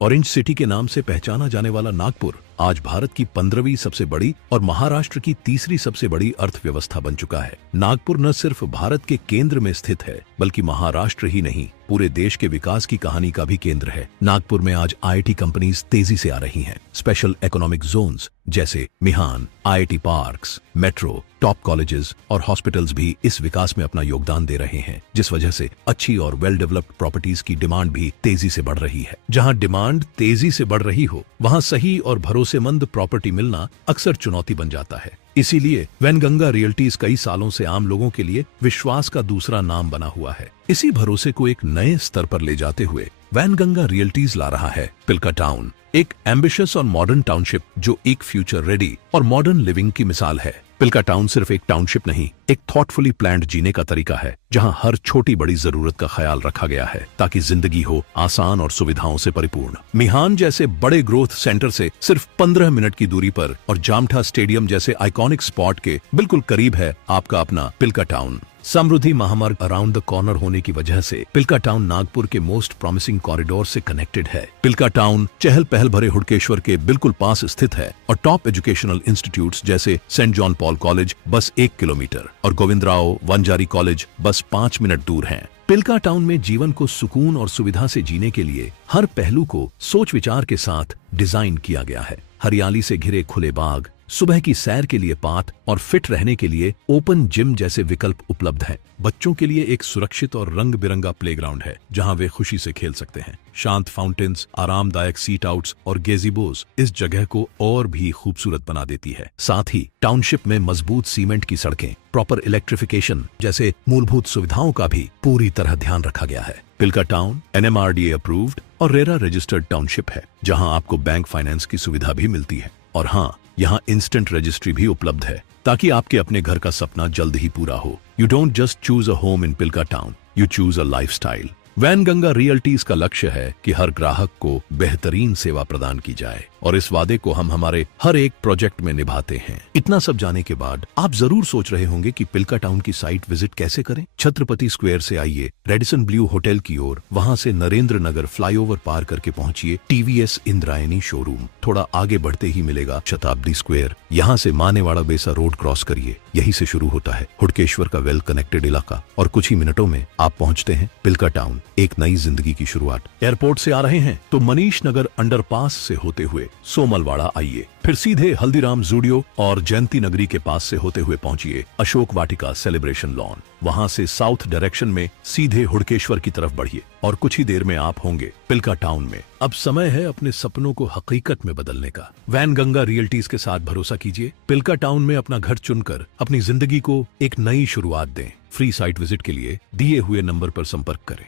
Orange city के नाम से पहचाना जाने वाला नागपुर आज भारत की 15वीं सबसे बड़ी और महाराष्ट्र की तीसरी सबसे बड़ी अर्थव्यवस्था बन चुका है। नागपुर न सिर्फ भारत के केंद्र में स्थित है, बल्कि महाराष्ट्र ही नहीं, पूरे देश के विकास की कहानी का भी केंद्र है। नागपुर में आज आईआईटी कंपनीज तेजी से आ रही हैं। स्पेशल इकोनॉमिक जोन्स जैसे Mihan, IIT parks, metro, top colleges और हॉस्पिटल्स भी इस विकास में अपना योगदान दे रहे हैं, जिस वजह से अच्छी और वेल डेवलप्ड प्रॉपर्टीज की डिमांड भी तेजी से बढ़ रही है। जहां डिमांड तेजी से बढ़ रही हो, वहां सही और भरोसेमंद प्रॉपर्टी मिलना अक्सर चुनौती बन जाता है। इसीलिए वैनगंगा रियल्टीज कई सालों से आम लोगों के लिए विश्वास का दूसरा नाम बना हुआ है। इसी भरोसे को एक नए स्तर पर ले जाते हुए वैनगंगा रियल्टीज ला रहा है पिल्का टाउन, एक एम्बिशियस और मॉडर्न टाउनशिप जो एक फ्यूचर रेडी और मॉडर्न लिविंग की मिसाल है। पिल्का टाउन सिर्फ एक टाउनशिप नहीं, एक थॉटफुली प्लान्ड जीने का तरीका है, जहां हर छोटी बड़ी जरूरत का ख्याल रखा गया है ताकि जिंदगी हो आसान और सुविधाओं से परिपूर्ण। मिहान जैसे बड़े ग्रोथ सेंटर से सिर्फ 15 मिनट की दूरी पर और जामठा स्टेडियम जैसे आइकॉनिक स्पॉट के बिल्कुल करीब है आपका अपना पिल्का टाउन। समृद्धि महामार्ग अराउंड द कॉर्नर होने की वजह से पिल्का टाउन नागपुर के मोस्ट प्रॉमिसिंग कॉरिडोर से कनेक्टेड है। पिल्का टाउन चहल पहल भरे हुडकेश्वर के बिल्कुल पास स्थित है और टॉप एजुकेशनल इंस्टीट्यूट्स जैसे सेंट जॉन पॉल कॉलेज बस 1 किलोमीटर और गोविंदराव वंजारी कॉलेज बस 5 मिनट दूर हैं। पिल्का टाउन में जीवन को सुकून और सुविधा से जीने के लिए हर पहलू को सोच विचार के साथ डिजाइन किया गया है। हरियाली से घिरे खुले बाग, सुबह की सैर के लिए पाथ और फिट रहने के लिए ओपन जिम जैसे विकल्प उपलब्ध हैं। बच्चों के लिए एक सुरक्षित और रंग बिरंगा प्लेग्राउंड है जहां वे खुशी से खेल सकते हैं। शांत फाउंटेन्स, आरामदायक सीट आउट्स और गेजीबोज इस जगह को और भी खूबसूरत बना देती है। साथ ही टाउनशिप में मजबूत सीमेंट की सड़कें, प्रॉपर इलेक्ट्रिफिकेशन जैसे मूलभूत सुविधाओं का भी पूरी तरह ध्यान रखा गया है। पिल्का टाउन एनएमआरडीए अप्रूव्ड और रेरा रजिस्टर्ड टाउनशिप है, जहां आपको बैंक फाइनेंस की सुविधा भी मिलती है। और हाँ, यहाँ इंस्टेंट रजिस्ट्री भी उपलब्ध है ताकि आपके अपने घर का सपना जल्द ही पूरा हो। You don't just choose a home in Pilka town, you choose a lifestyle. Wainganga realties का लक्ष्य है कि हर ग्राहक को बेहतरीन सेवा प्रदान की जाए और इस वादे को हम हमारे हर एक प्रोजेक्ट में निभाते हैं। इतना सब जाने के बाद आप जरूर सोच रहे होंगे कि पिल्का टाउन की साइट विजिट कैसे करें। छत्रपति स्क्वायर से आइए रेडिसन ब्लू होटल की ओर, वहां से नरेंद्र नगर फ्लाईओवर पार करके पहुंचिए टीवीएस इंद्रायणी शोरूम। थोड़ा आगे बढ़ते ही मिलेगा शताब्दी स्क्वायर। यहाँ से मानेवाड़ा बेसा रोड क्रॉस करिए, यही से शुरू होता है हुडकेश्वर का वेल कनेक्टेड इलाका और कुछ ही मिनटों में आप पहुंचते हैं पिल्का टाउन, एक नई जिंदगी की शुरुआत। एयरपोर्ट से आ रहे हैं तो मनीष नगर अंडरपास से होते हुए सोमलवाड़ा आइए, फिर सीधे हल्दीराम जूडियो और जयंती नगरी के पास से होते हुए पहुंचिए अशोक वाटिका सेलिब्रेशन लॉन। वहां से साउथ डायरेक्शन में सीधे हुडकेश्वर की तरफ बढ़िए और कुछ ही देर में आप होंगे पिल्का टाउन में। अब समय है अपने सपनों को हकीकत में बदलने का। वैनगंगा रियल्टीज के साथ भरोसा कीजिए। पिल्का टाउन में अपना घर चुनकर अपनी जिंदगी को एक नई शुरुआत दें। फ्री साइट विजिट के लिए दिए हुए नंबर पर संपर्क करें।